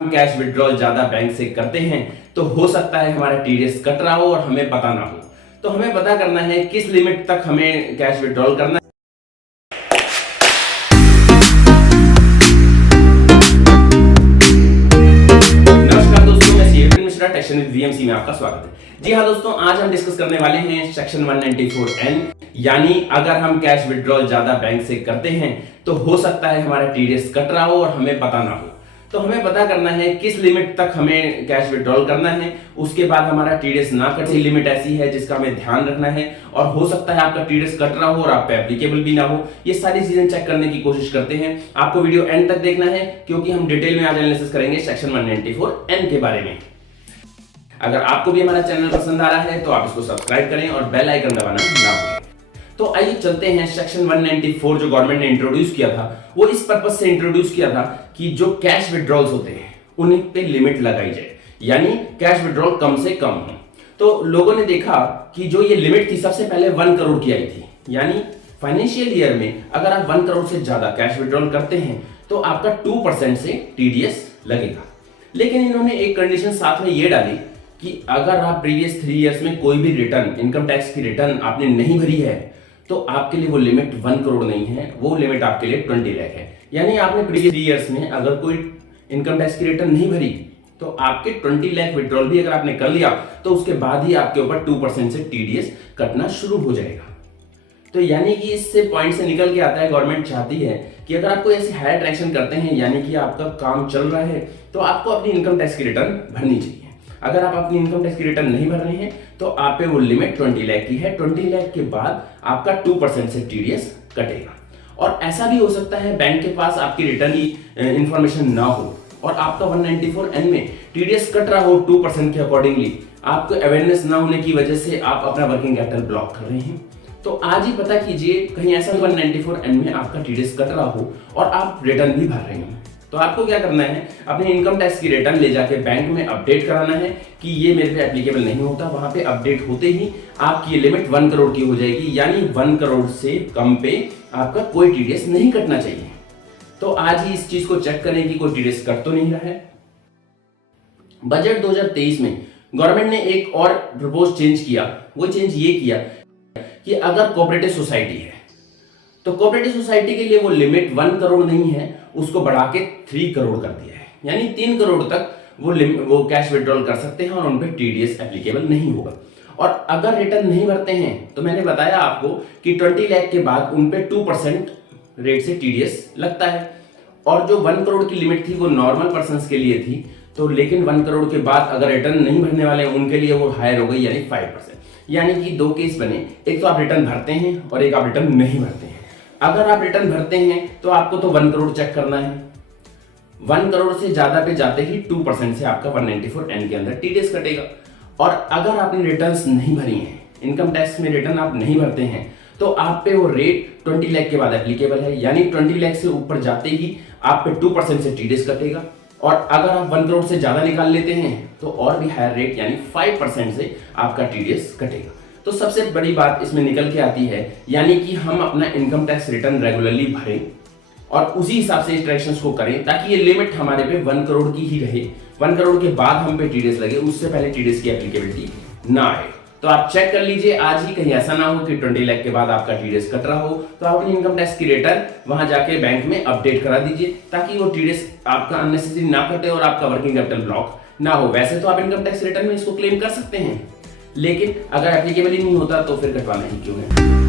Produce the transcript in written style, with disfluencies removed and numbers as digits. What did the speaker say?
हम cash withdrawal ज्यादा bank से करते हैं तो हो सकता है हमारा टीडीएस कट रहा हो और हमें पता ना हो। तो हमें पता करना है किस लिमिट तक हमें कैश विड्रॉल करना है। नमस्कार दोस्तों, मैं सीएपी मिश्रा टेक्शन विद वीएमसी में आपका स्वागत है। जी हाँ दोस्तों, आज हम डिस्कस करने वाले हैं सेक्शन 194N, यानी अगर हम कैश विड्रॉल ज्यादा बैंक से करते हैं तो हो सकता है हमारा टीडीएस कट रहा हो और हमें पता ना हो। तो हमें पता करना है किस लिमिट तक हमें कैश विड्रॉल करना है, उसके बाद हमारा टीडीएस ना कटे। लिमिट ऐसी है जिसका हमें ध्यान रखना है और हो सकता है आपका टीडीएस कट रहा हो और आप पे एप्लीकेबल भी ना हो। ये सारी चीजें चेक करने की कोशिश करते हैं। आपको वीडियो एंड तक देखना है क्योंकि हम डिटेल में आज एनालिसिस करेंगे सेक्शन 194N के बारे में। अगर आपको भी हमारा चैनल पसंद आ रहा है तो आप इसको सब्सक्राइब करें और बेल आइकन दबाना ना भूलें। तो आइए चलते हैं सेक्शन 194 जो गवर्नमेंट ने इंट्रोड्यूस किया था, वो इस पर्पज से इंट्रोड्यूस किया था कि जो कैश विड्रॉल्स होते हैं उन्हीं पे लिमिट लगाई जाए, यानी कैश विड्रॉल कम से कम हो। तो लोगों ने देखा कि जो ये लिमिट थी सबसे पहले 1 करोड़ की आई थी, यानी फाइनेंशियल ईयर में अगर आप 1 करोड़ से ज्यादा कैश विड्रॉल करते हैं तो आपका 2% से टीडीएस लगेगा। लेकिन इन्होंने एक कंडीशन साथ में ये डाली कि अगर आप प्रीवियस 3 इयर्स में कोई भी रिटर्न, इनकम टैक्स की रिटर्न आपने नहीं भरी है तो आपके लिए वो लिमिट 1 करोड़ नहीं है, वो लिमिट आपके लिए 20 लाख है। यानी आपने प्रीवियस 3 इयर्स में अगर कोई इनकम टैक्स की रिटर्न नहीं भरी तो आपके 20 लाख विड्रॉल भी अगर आपने कर लिया तो उसके बाद ही आपके ऊपर 2% से टीडीएस कटना शुरू हो जाएगा। तो यानी कि इससे पॉइंट से निकल के आता है, गवर्नमेंट चाहती है कि अगर आप कोई ऐसी हायर ट्रैक्शन करते हैं, यानी कि आपका काम चल रहा है, तो आपको अपनी इनकम टैक्स की रिटर्न भरनी चाहिए। अगर आप अपनी इनकम टैक्स की रिटर्न नहीं भर रहे हैं तो आप पे वो लिमिट 20 लाख की है। 20 लाख के बाद आपका 2% से टीडीएस कटेगा। और ऐसा भी हो सकता है बैंक के पास आपकी रिटर्न की इंफॉर्मेशन ना हो और आपका 194N में टीडीएस कट रहा हो 2% के अकॉर्डिंगली, आपको अवेयरनेस ना होने की वजह से आप अपना वर्किंग कैपिटल ब्लॉक कर रहे हैं। तो आज ही पता कीजिए कहीं ऐसा 194N में आपका टीडीएस कट रहा हो और आप रिटर्न भी भर रहे हैं। तो आपको क्या करना है, अपने इनकम टैक्स की रिटर्न ले जाके बैंक में अपडेट कराना है कि ये मेरे पे एप्लीकेबल नहीं होता। वहां पे अपडेट होते ही आपकी ये लिमिट 1 करोड़ की हो जाएगी, यानी 1 करोड़ से कम पे आपका कोई टीडीएस नहीं कटना चाहिए। तो आज ही इस चीज को चेक करें कि कोई टीडीएस कट तो नहीं रहा है। बजट 2023 में गवर्नमेंट ने एक और प्रपोज चेंज किया। वो चेंज ये किया कि अगर कोऑपरेटिव सोसाइटी है तो कोऑपरेटिव सोसाइटी के लिए वो लिमिट 1 करोड़ नहीं है, उसको बढ़ा के 3 करोड़ कर दिया है। यानी 3 करोड़ तक वो कैश विड्रॉल कर सकते हैं और उन पे टीडीएस एप्लीकेबल नहीं होगा। और अगर रिटर्न नहीं भरते हैं तो मैंने बताया आपको कि 20 लाख के बाद उन पे 2% रेट से टीडीएस लगता है। और जो 1 करोड़ की लिमिट थी वो नॉर्मल पर्सन के लिए थी, तो लेकिन 1 करोड़ के बाद अगर रिटर्न नहीं भरने वाले उनके लिए वो हायर हो गई, यानी 5%। यानी कि 2 केस बने, एक तो आप रिटर्न भरते हैं और एक आप रिटर्न नहीं भरते हैं। अगर आप रिटर्न भरते हैं तो आपको तो 1 करोड़ चेक करना है। 1 करोड़ से ज्यादा पे जाते ही 2% से आपका 194N के अंदर टीडीएस कटेगा। और अगर आपने रिटर्न्स नहीं भरी हैं, इनकम टैक्स में रिटर्न आप नहीं भरते हैं, तो आप पे वो रेट 20 लाख के बाद एप्लीकेबल है। यानी 20 लाख से ऊपर जाते ही आप पे 2% से टीडीएस कटेगा। और अगर आप 1 करोड़ से ज्यादा निकाल लेते हैं तो और भी हायर रेट यानी 5% से आपका टीडीएस कटेगा। तो सबसे बड़ी बात इसमें निकल के आती है, यानी कि हम अपना इनकम टैक्स रिटर्न रेगुलरली भरें और उसी हिसाब से ट्रैक्शंस को करें ताकि ये लिमिट हमारे पे 1 करोड़ की ही रहे। 1 करोड़ के बाद हम पे टीडीएस लगे, उससे पहले टीडीएस की एप्लीकेबिलिटी ना आए। तो आप चेक कर लीजिए आज ही, कहीं ऐसा ना हो कि 20 लाख के बाद आपका टीडीएस कट रहा हो। तो आप अपनी इनकम टैक्स की रिटर्न वहां जाके बैंक में अपडेट करा दीजिए ताकि वो टीडीएस आपका अननेसेसरी ना कटे और आपका वर्किंग कैपिटल ब्लॉक ना हो। वैसे तो आप इनकम टैक्स रिटर्न में इसको क्लेम कर सकते हैं, लेकिन अगर एप्लीकेबल ही नहीं होता तो फिर कटवाना ही क्यों है।